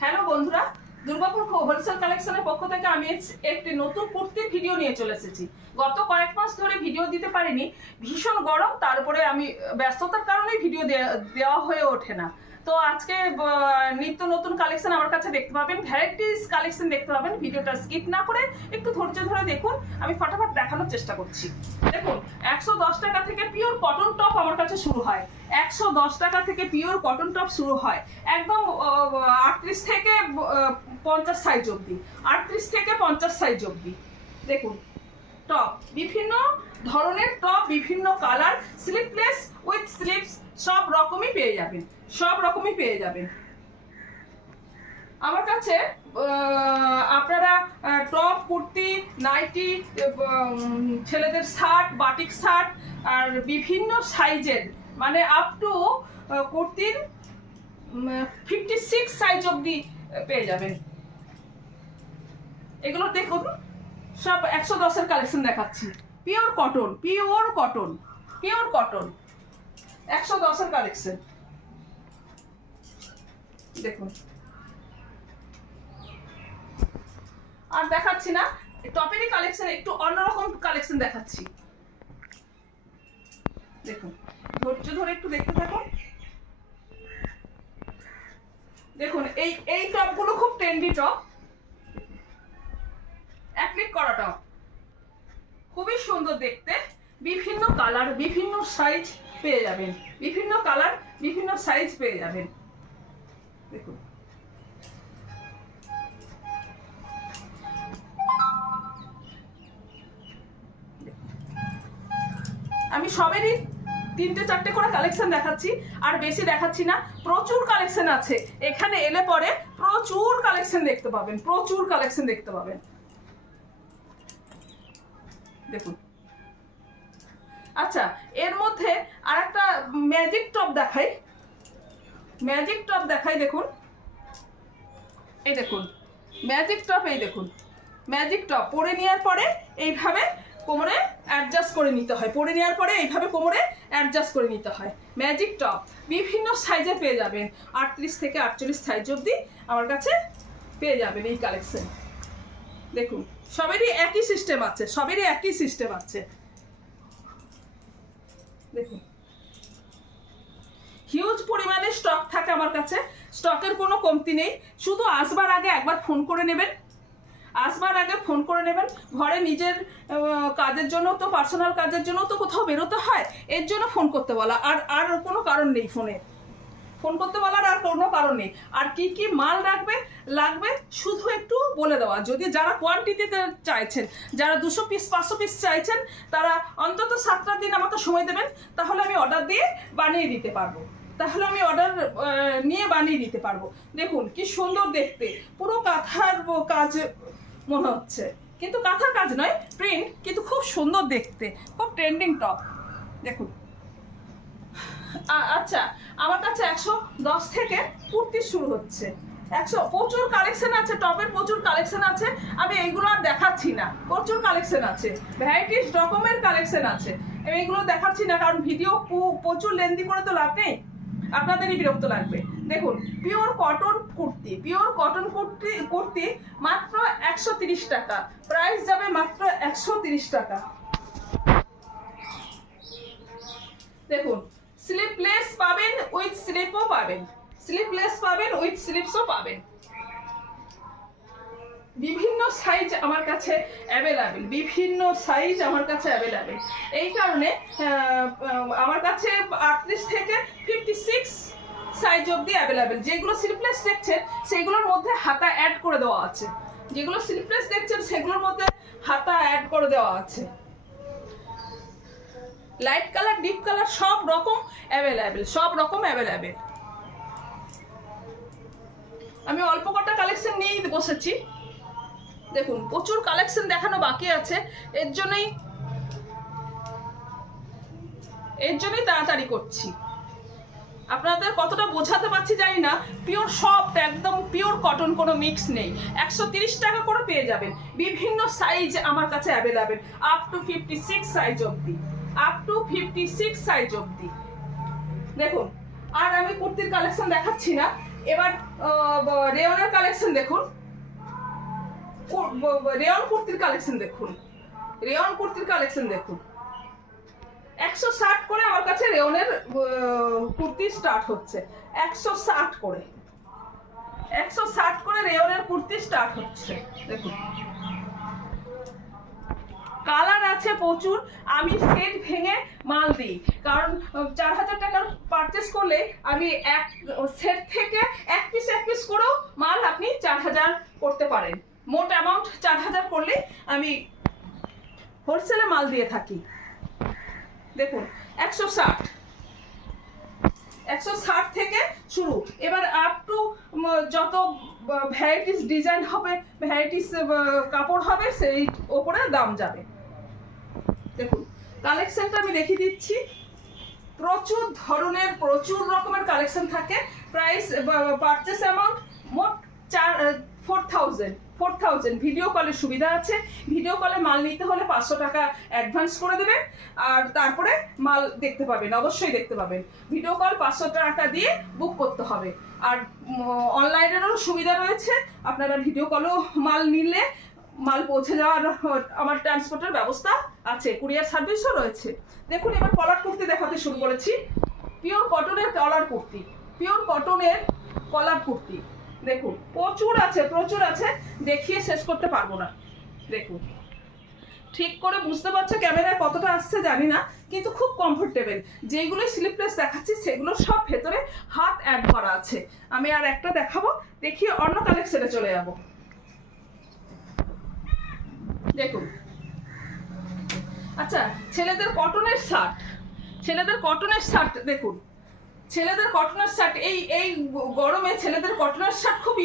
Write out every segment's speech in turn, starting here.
Hello বন্ধুরা, Durgapur wholesale কালেকশনের পক্ষ থেকে আমি একটি নতুন কুর্তির ভিডিও নিয়ে চলে এসেছি। গত কয়েক মাস ধরে ভিডিও দিতে পারিনি, ভীষণ গরম, তারপরে আমি ব্যস্ততার কারণে ভিডিও দেওয়া হয়ে ওঠে না। তো আজকে নিত্য নতুন কালেকশন আমার কাছে দেখতে পাবেন, ভ্যারাইটিস কালেকশন দেখতে পাবেন। ভিডিওটা স্কিপ না করে একটু ধৈর্য ধরে দেখুন, আমি ফটাফট দেখানোর চেষ্টা করছি। দেখুন, 110 টাকা থেকে পিওর কটন টপ আমার কাছে শুরু হয়। 110 টাকা থেকে পিওর কটন টপ শুরু হয়, একদম 38 থেকে 50 সাইজ অবধি, 38 থেকে 50 সাইজ অবধি। দেখুন, টপ বিভিন্ন ধরনের টপ, বিভিন্ন কালার, স্লিপলেস উইথ স্লিপস, সব রকমই পেয়ে যাবেন, সব রকমই পেয়ে যাবেন আমার কাছে। আপনারা টপ, কুর্তি, নাইটি, ছেলেদের শার্ট, বাটিক শার্ট, আর বিভিন্ন সাইজের, মানে আপ টু কুর্তির 56 সাইজ অবধি পেয়ে যাবেন। এগুলো দেখুন, সব 110-এর কালেকশন দেখাচ্ছি। Pure cotton, pure cotton, pure cotton, 110-এর কালেকশন দেখুন। আর দেখাচ্ছি না, টপেরই কালেকশন, একটু অন্যরকম কালেকশন দেখাচ্ছি। দেখুন, ধৈর্য ধরে একটু দেখতে থাকুন। দেখুন, এই টপগুলো খুব ট্রেন্ডি টপ, অ্যাপ্লিক করা টপ, খুবই সুন্দর দেখতে। বিভিন্ন কালার, বিভিন্ন সাইজ পেয়ে যাবেন, বিভিন্ন কালার, বিভিন্ন সাইজ পেয়ে যাবেন। দেখুন, আমি সবেরই 3-4টে করে কালেকশন দেখাচ্ছি, আর বেশি দেখাচ্ছি না। প্রচুর কালেকশন আছে, এখানে এলে পরে প্রচুর কালেকশন দেখতে পাবেন, প্রচুর কালেকশন দেখতে পাবেন। দেখুন, আচ্ছা, এর মধ্যে আর একটা ম্যাজিক টপ দেখাই, ম্যাজিক টপ দেখাই। দেখুন, এই দেখুন ম্যাজিক টপ, এই দেখুন ম্যাজিক টপ। পরে নেওয়ার পরে এইভাবে কোমরে অ্যাডজাস্ট করে নিতে হয়, পরে নেওয়ার পরে এইভাবে কোমরে অ্যাডজাস্ট করে নিতে হয়। ম্যাজিক টপ বিভিন্ন সাইজে পেয়ে যাবেন, 38 থেকে 48 সাইজ অবধি আমার কাছে পেয়ে যাবেন এই কালেকশন। দেখুন, সবেরই একই সিস্টেম আছে, সবেরই একই সিস্টেম আছে। দেখুন, হিউজ পরিমাণে স্টক থাকে আমার কাছে, স্টকের কোনো কমতি নেই। শুধু আসবার আগে একবার ফোন করে নেবেন, আসবার আগে ফোন করে নেবেন। ঘরে নিজের কাজের জন্য তো, পার্সোনাল কাজের জন্য তো কোথাও বেরোতে হয়, এর জন্য ফোন করতে বলা, আর কোনো কারণ নেই। ফোন করতে বলার আর কোনো কারণ নেই। আর কি কি মাল লাগবে শুধু একটু বলে দেওয়া। যদি যারা কোয়ান্টিটিতে চাইছেন, যারা 200 পিস 500 পিস চাইছেন, তারা অন্তত 7টা দিন আমাকে সময় দেবেন, তাহলে আমি অর্ডার দিয়ে বানিয়ে দিতে পারবো, তাহলে আমি অর্ডার নিয়ে বানিয়ে দিতে পারবো। দেখুন কি সুন্দর দেখতে, পুরো কাঁথার কাজ মনে হচ্ছে, কিন্তু কাঁথার কাজ নয়, প্রিন্ট, কিন্তু খুব সুন্দর দেখতে, খুব ট্রেন্ডিং টপ। দেখুন, আচ্ছা, আমার কাছে 110 থেকে কুর্তি শুরু হচ্ছে। 100, প্রচুর কালেকশন আছে, টপের প্রচুর কালেকশন আছে। আমি এইগুলো আর দেখাচ্ছি না, প্রচুর কালেকশন আছে, ভ্যারাইটিস রকমের কালেকশন আছে। আমি এগুলো দেখাচ্ছি না, কারণ ভিডিও প্রচুর লেন্দি করে তো লাভ নেই, আপনাদেরই বিরক্ত লাগবে। দেখুন, pure cotton kurti, pure cotton kurti মাত্র 130 টাকা, প্রাইস যাবে মাত্র 130 টাকা। দেখুন, স্লিপলেস পাবেন, উইথ স্লিপও পাবেন, স্লিপলেস পাবেন, উইথ স্লিপসও পাবেন। বিভিন্ন সাইজ আমার কাছে অ্যাভেলেবেল, বিভিন্ন সাইজ আমার কাছে অ্যাভেলেবেল। এই কারণে আমার কাছে 38 থেকে 56 সাইজ অবধি অ্যাভেলেবেল। যেগুলো স্লিপলেস দেখছেন সেগুলোর মধ্যে হাতা অ্যাড করে দেওয়া আছে, যেগুলো স্লিপলেস দেখছেন সেগুলোর মধ্যে হাতা অ্যাড করে দেওয়া আছে। লাইট কালার, ডিপ কালার, সব রকম অ্যাভেলেবেল, সব রকম অ্যাভেলেবেল। আমি অল্প কটা কালেকশন নিয়েই বসেছি। দেখুন, প্রচুর কালেকশন দেখানো বাকি আছে, এর জন্যই তাড়াতাড়ি করছি। আপনাদের কতটা বোঝাতে পারছি জানি না। পিওর সফট, একদম পিওর কটন, কোনো মিক্স নেই। 130 টাকা করে পেয়ে যাবেন। বিভিন্ন সাইজ আমার কাছে অ্যাভেলেবেল, আপ টু 56 সাইজ অবধি, আপ টু 56 সাইজ অবধি। দেখুন, আর আমি কুর্তির কালেকশন দেখাচ্ছি না, এবার রেয়নের কালেকশন দেখুন, রেয়ন কুর্তির কালেকশন দেখুন, রেয়ন কুর্তির কালেকশন দেখুন। 160 করে আমার কাছে রেয়নের কুর্তি স্টার্ট হচ্ছে, 160 করে, 160 করে রেয়নের কুর্তি স্টার্ট হচ্ছে। দেখুন কালার আছে প্রচুর, আমি সেট ভেঙে মাল দিই, কারণ 4000 টাকার পারচেস করলে আমি এক সেট থেকে এক পিস করেও মাল আপনি 4000 করতে পারেন। মোট অ্যামাউন্ট 4000 করলে আমি হোলসেলে মাল দিয়ে থাকি। দেখুন 160 থেকে শুরু, এবার আপ টু যত ভ্যারাইটিস ডিজাইন হবে, ভ্যারাইটিস কাপড় হবে, সেই ওপরে দাম যাবে। দেখুন কালেকশনটা আমি দেখিয়ে দিচ্ছি, প্রচুর ধরনের প্রচুর রকমের কালেকশন থাকে। প্রাইস পারচেস অ্যামাউন্ট মোট 4000। ভিডিও কলের সুবিধা আছে, ভিডিও কলে মাল নিতে হলে 500 টাকা অ্যাডভান্স করে দেবেন, আর তারপরে মাল দেখতে পাবেন, অবশ্যই দেখতে পাবেন। ভিডিও কল 500 টাকা দিয়ে বুক করতে হবে। আর অনলাইনেরও সুবিধা রয়েছে, আপনারা ভিডিও কলেও মাল নিলে মাল পৌঁছে যাওয়ার আমার ট্রান্সপোর্টের ব্যবস্থা আছে, কুরিয়ার সার্ভিসও রয়েছে। দেখুন এবার কলার কুর্তি দেখাতে শুরু করেছি, পিওর কটনের কলার কুর্তি, পিওর কটনের কলার কুর্তি। দেখুন প্রচুর আছে, দেখিয়ে শেষ করতে পারবো না। দেখুন ঠিক করে বুঝতে পারছো ক্যামেরায় কতটা আসছে জানি না, কিন্তু খুব কমফোর্টেবল। যেগুলো স্লিপলেস দেখাচ্ছি সেগুলো সব ভেতরে হাত অ্যাড করা আছে। আমি আর একটা দেখাবো, দেখিয়ে অন্য কালেকশনে চলে যাব। দেখুন আচ্ছা, ছেলেদের কটনের শার্ট, দেখুন ছেলেদের কটনের শার্ট, এই গরমে ছেলেদের কটনের শার্ট খুব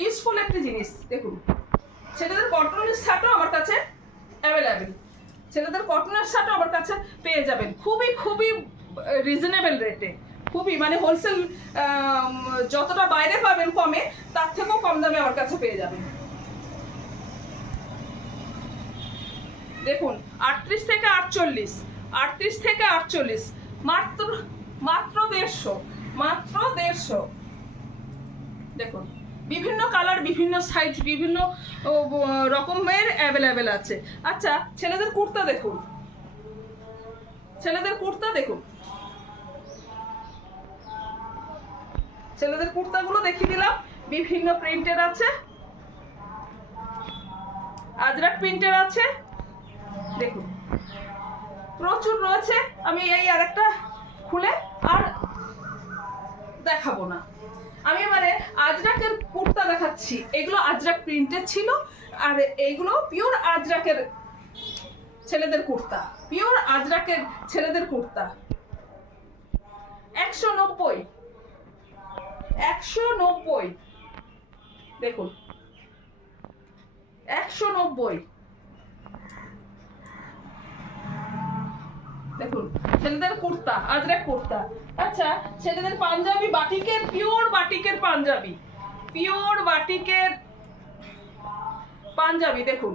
ইউজফুল একটা জিনিস। দেখুন ছেলেদের কটনের শার্টও আমার কাছে অ্যাভেলেবেল, ছেলেদের কটনের শার্টও আমার কাছে পেয়ে যাবেন খুবই রিজনেবল রেটে, খুবই মানে হোলসেল যতটা বাইরে পাবেন কমে, তার থেকেও কম দামে আমার কাছে পেয়ে যাবেন। দেখুন 38 থেকে 48, মাত্র 150, দেখুন বিভিন্ন কালার, বিভিন্ন সাইজ, বিভিন্ন রকমের অ্যাভেলেবেল আছে। আচ্ছা ছেলেদের কুর্তা দেখুন, ছেলেদের কুর্তাগুলো দেখিয়ে দিলাম, বিভিন্ন প্রিন্টের আছে, আজরাক প্রিন্টের আছে। দেখুন প্রচুর রয়েছে, আমি এই আরেকটা খুলে আর দেখাবো না। আমি মানে আজরাকের কুর্তা দেখাচ্ছি, এগুলো আজরাক প্রিন্টের ছিল, আর এইগুলো পিওর আজরাকের ছেলেদের কুর্তা, 190। দেখুন 190। দেখুন ছেলেদের কুর্তা, আজরাক কুর্তা। আচ্ছা ছেলেদের পাঞ্জাবি, বাটিকের, পিওর বাটিকের পাঞ্জাবি। দেখুন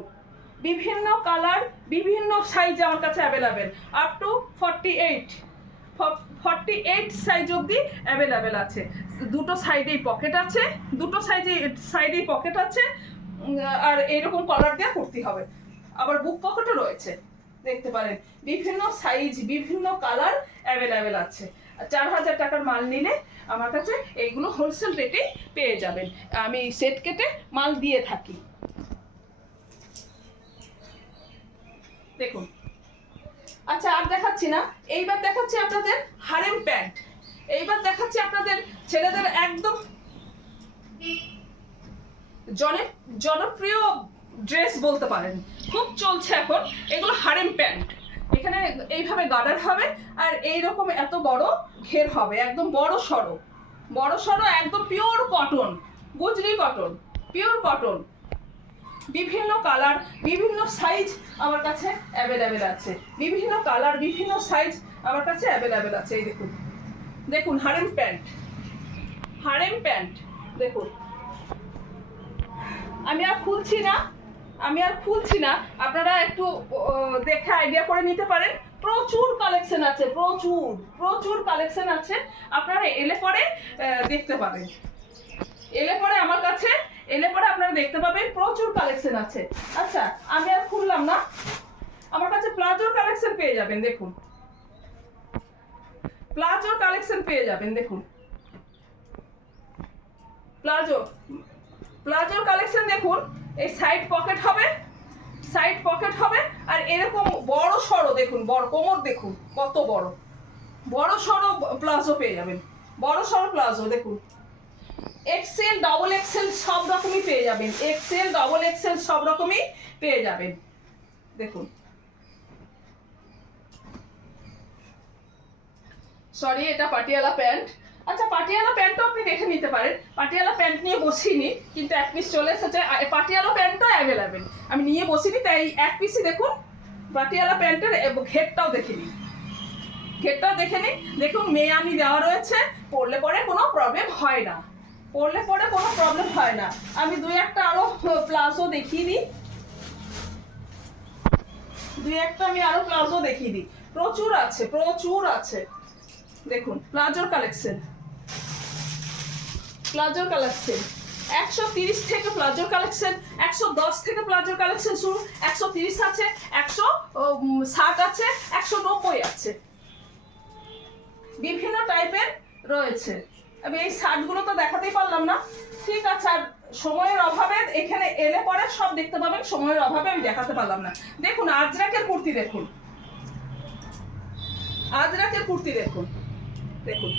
বিভিন্ন কালার, বিভিন্ন সাইজ আমার কাছে অ্যাভেলেবেল, আপ টু 48 সাইজ অবধি অ্যাভেলেবেল আছে। দুটো সাইডেই পকেট আছে, আর এইরকম কলার দিয়ে কুর্তি হবে, আবার বুক পকেটও রয়েছে, দেখতে পারেন। বিভিন্ন সাইজ, বিভিন্ন কালার অ্যাভেলেবেল আছে। 4000 টাকার মাল নিলে আমার কাছে এইগুলো হোলসেল রেটে পেয়ে যাবেন, আমি সেট কেটে মাল দিয়ে থাকি। দেখুন আচ্ছা আর দেখাচ্ছি না, এইবার দেখাচ্ছি আপনাদের হারেম প্যান্ট, ছেলেদের একদম জনপ্রিয় ড্রেস বলতে পারেন, খুব চলছে এখন, এগুলো হারেম প্যান্ট। এখানে এইভাবে গার্ডার হবে, আর এইরকম এত বড় ঘের হবে, একদম বড় সড়ো, একদম pure cotton, Gujri cotton, pure cotton. বিভিন্ন কালার, বিভিন্ন সাইজ আমার কাছে অ্যাভেলেবেল আছে, এই দেখুন হারেম প্যান্ট। দেখুন আমি আর খুলছি না, আপনারা একটু দেখে আইডিয়া করে নিতে পারেন। প্রচুর কালেকশন আছে, প্রচুর প্রচুর কালেকশন আছে। আপনারা এলে পরে দেখতে পাবেন, এলে পরে আমার কাছে এলে পরে আপনারা দেখতে পাবেন প্রচুর কালেকশন আছে। আচ্ছা আমি আর খুললাম না, আমার কাছে প্লাজোর কালেকশন পেয়ে যাবেন। দেখুন প্লাজোর কালেকশন পেয়ে যাবেন, দেখুন প্লাজোর কালেকশন দেখুন। এই সাইড পকেট হবে, সাইড পকেট হবে, আর এরকম বড় সড়ো দেখুন, বড় কোমর দেখুন কত বড়, বড় সড়ো প্লাজো পেয়ে যাবেন, বড় সড়ো প্লাজো দেখুন। এক্সেল ডবল এক্সেল সব রকমই পেয়ে যাবেন, এক্সেল ডবল এক্সেল সব রকমই পেয়ে যাবেন। দেখুন সরি এটা পাটিয়ালা প্যান্ট। আচ্ছা পাটিয়ালা প্যান্টও আপনি দেখে নিতে পারেন, পাটিয়ালা প্যান্ট নিয়ে বসিনি কিন্তু এক পিস চলে এসেছে, পাটিয়ালা প্যান্টও অ্যাভেলেবেল, আমি নিয়ে বসিনি তাই এক পিসই দেখুন। পাটিয়ালা প্যান্টের ঘেরটাও দেখে নিন, ঘেরটাও দেখে নিন। দেখুন মেয়ানি দেওয়া রয়েছে, পরলে পরে কোনো প্রবলেম হয় না, পরলে পরে কোনো প্রবলেম হয় না। আমি দুই একটা আরো প্লাজো দেখিয়ে দিই, দুই একটা আমি আরো প্লাজো দেখিয়ে দিই, প্রচুর আছে প্রচুর আছে। দেখুন প্লাজোর কালেকশন, প্লাজোর কালেকশন 130 থেকে প্লাজোর কালেকশন, 110 থেকে প্লাজোর কালেকশন শুরু, 130 আছে, 160 আছে, 190 আছে, বিভিন্ন টাইপের রয়েছে। আমি এই শার্টগুলো তো দেখাতেই পারলাম না, ঠিক আছে। আর সময়ের অভাবে এখানে এলে পরে সব দেখতে পাবেন, সময়ের অভাবে আমি দেখাতে পারলাম না। দেখুন আজরাকের কুর্তি দেখুন, আজরাকের কুর্তি দেখুন, দেখুন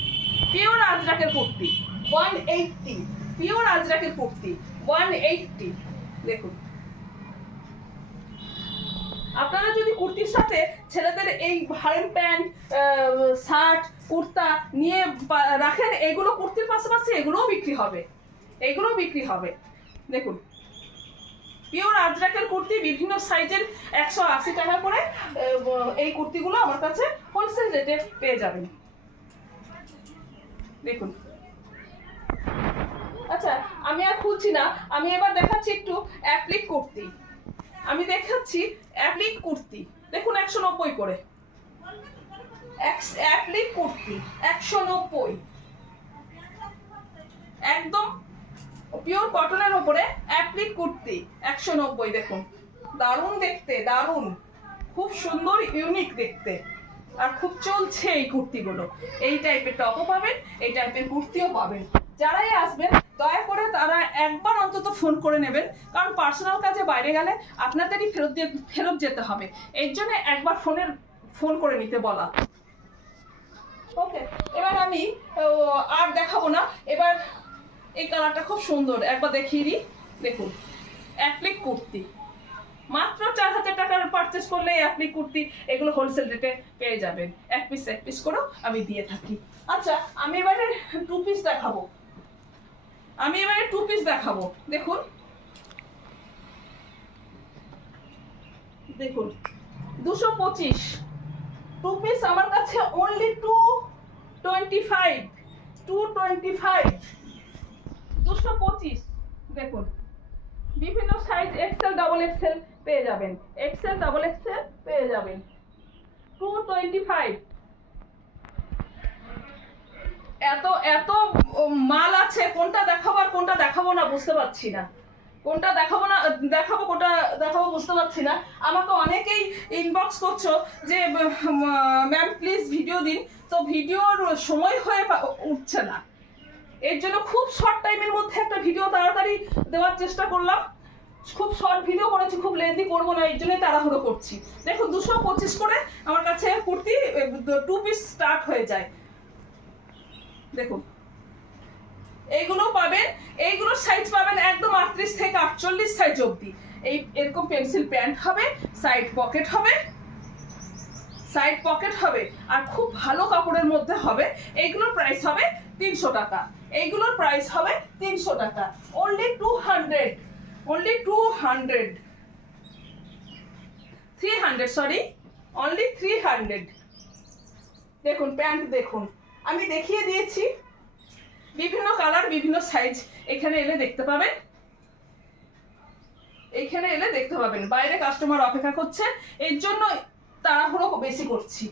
পিওর আজরাকের কুর্তি 180, পিওর আজরাকের কুর্তি 180। দেখুন আপনারা যদি কুর্তির সাথে ছেলেদের এই হারেম প্যান্ট, শার্ট, কুর্তা নিয়ে রাখেন, এগুলো কুর্তির পাশাপাশি এগুলোও বিক্রি হবে, এগুলোও বিক্রি হবে। দেখুন পিওর আজরাকের কুর্তি বিভিন্ন সাইজের 180 টাকা করে, এই কুর্তিগুলো আমার কাছে হোলসেল রেটে পেয়ে যাবেন। দেখুন আচ্ছা আমি আর খুলছি না, আমি এবার দেখাচ্ছি একটু অ্যাপ্লিক কুর্তি, আমি দেখাচ্ছি অ্যাপ্লিক কুর্তি। দেখুন 190 করে অ্যাপ্লিক কুর্তি, 190 একদম পিওর কটনের উপরে অ্যাপ্লিক কুর্তি 190। দেখুন দারুণ দেখতে, দারুণ, খুব সুন্দর ইউনিক দেখতে, আর খুব চলছে এই কুর্তিগুলো। এই টাইপের টপও পাবেন, এই টাইপের কুর্তিও পাবেন। যারাই আসবেন দয়া করে তারা একবার অন্তত ফোন করে নেবেন, কারণ পার্সোনাল কাজে বাইরে গেলে আপনাদেরই ফেরত যেতে হবে, এর জন্য একবার ফোন করে নিতে বলা। ওকে এবার আমি আর দেখাবো না, এবার এই কালারটা খুব সুন্দর একবার দেখিয়ে দিই। দেখুন অ্যাপ্লিক কুর্তি মাত্র 4000 টাকার পারচেস করলে অ্যাপ্লিক কুর্তি এগুলো হোলসেল রেটে পেয়ে যাবেন, এক পিস করেও আমি দিয়ে থাকি। আচ্ছা আমি এবারে টু পিস দেখাবো, আমি এবারে টু পিস দেখাবো। দেখুন দেখুন 225 টু পিস আমার কাছে অনলি 225, 225। দেখুন বিভিন্ন সাইজ এক্সেল ডাবল এক্সেল পেয়ে যাবেন, এক্সেল ডাবল এক্সেল পেয়ে যাবেন 225। এত এত মাল আছে, কোনটা দেখাবো আর কোনটা দেখাবো না বুঝতে পারছি না, কোনটা দেখাবো না দেখাবো, কোনটা দেখাবো বুঝতে পারছি না। আমাকে অনেকেই ইনবক্স করছো যে ম্যাম প্লিজ ভিডিও দিন, তো ভিডিওর সময় হয়ে উঠছে না, এর জন্য খুব শর্ট টাইমের মধ্যে একটা ভিডিও তাড়াতাড়ি দেওয়ার চেষ্টা করলাম, খুব শর্ট ভিডিও করেছি, খুব লেন্থি করবো না, এর জন্যই তাড়াহুড়ো করছি। দেখুন 225 করে আমার কাছে কুর্তি টু পিস স্টার্ট হয়ে যায়। দেখুন এইগুলো পাবেন, এইগুলোর সাইজ পাবেন একদম 38 থেকে 48 সাইজ অবধি। এই এরকম পেন্সিল প্যান্ট হবে, সাইড পকেট হবে, সাইড পকেট হবে, আর খুব ভালো কাপড়ের মধ্যে হবে। এইগুলোর প্রাইস হবে 300 টাকা, এইগুলোর প্রাইস হবে 300 টাকা, অনলি 200, অনলি 200, 300 সরি, অনলি 300। দেখুন প্যান্ট দেখুন, আমি দেখিয়ে দিয়েছি বিভিন্ন কালার বিভিন্ন সাইজ, এখানে এলে দেখতে পাবেন, এখানে এলে দেখতে পাবেন। বাইরে কাস্টমার অপেক্ষা করছে, এর জন্য তাড়াহুড়ো বেশি করছি।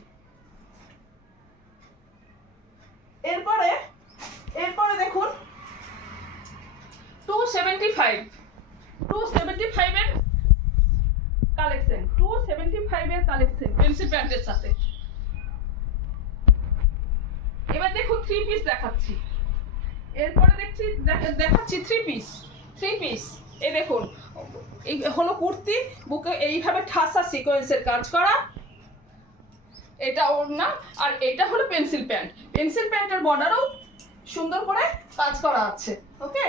এরপরে দেখুন 275 এর কালেকশন, 275 এর কালেকশন পেন্সিল প্যান্টের সাথে। এবার দেখুন 3 পিস দেখাচ্ছি। এরপরে দেখাচ্ছি 3 পিস। এই দেখুন, এই হলো কুর্তি, বুকে এইভাবে ঠাসা সিকোয়েন্সের কাজ করা, এটা ওড়না, আর এটা হলো পেন্সিল প্যান্টের বর্ডারও সুন্দর করে কাজ করা আছে। ওকে,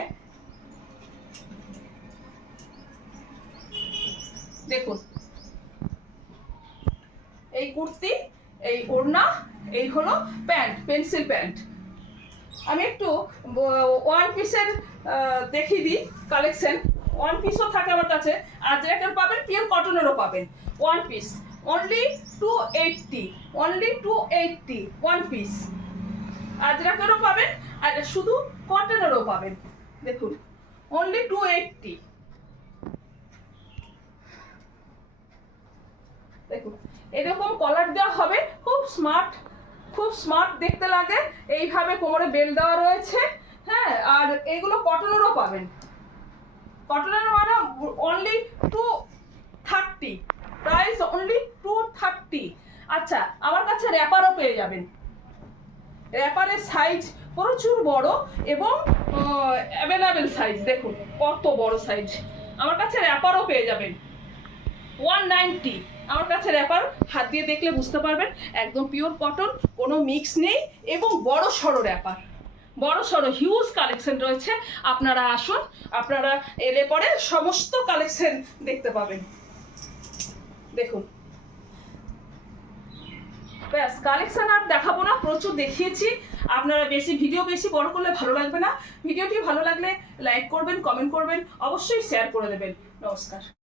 দেখুন এই কুর্তি, এই ওড়না, এই হলো প্যান্ট, পেন্সিল প্যান্ট। আমি একটু ওয়ান পিসের দেখিয়ে দিই কালেকশন। ওয়ান পিসও থাকে আমার কাছে, আজরাকের পাবেন, পিওর কটনেরও পাবেন। One piece only 280 one piece. আজরাকেরও পাবেন আর শুধু কটনেরও পাবেন। দেখুন অনলি 280। দেখুন এরকম কলার দেওয়া হবে, খুব স্মার্ট দেখতে লাগে। এইভাবে কোমরে বেল দেওয়া রয়েছে, হ্যাঁ। আর এগুলো কটনেরও পাবেন, কটনের মানে অনলি 230, প্রাইস অনলি 230। আচ্ছা, আমার কাছে র্যাপারও পেয়ে যাবেন। র্যাপারের সাইজ প্রচুর বড় এবং অ্যাভেলেবেল সাইজ। দেখুন কত বড় সাইজ, আমার কাছে র্যাপারও পেয়ে যাবেন 190। আমার কাছে র্যাপার হাত দিয়ে দেখলে বুঝতে পারবেন, একদম পিওর কটন, কোনো মিক্স নেই, এবং বড় সড়ো র্যাপার, বড় সড়ো হিউজ কালেকশন রয়েছে। আপনারা আসুন, আপনারা এলে পরে সমস্ত কালেকশন দেখতে পাবেন। দেখুন ব্যাস, কালেকশন আর দেখাবো না, প্রচুর দেখিয়েছি। আপনারা ভিডিও বেশি বড় করলে ভালো লাগবে না। ভিডিওটি ভালো লাগলে লাইক করবেন, কমেন্ট করবেন, অবশ্যই শেয়ার করে দেবেন। নমস্কার।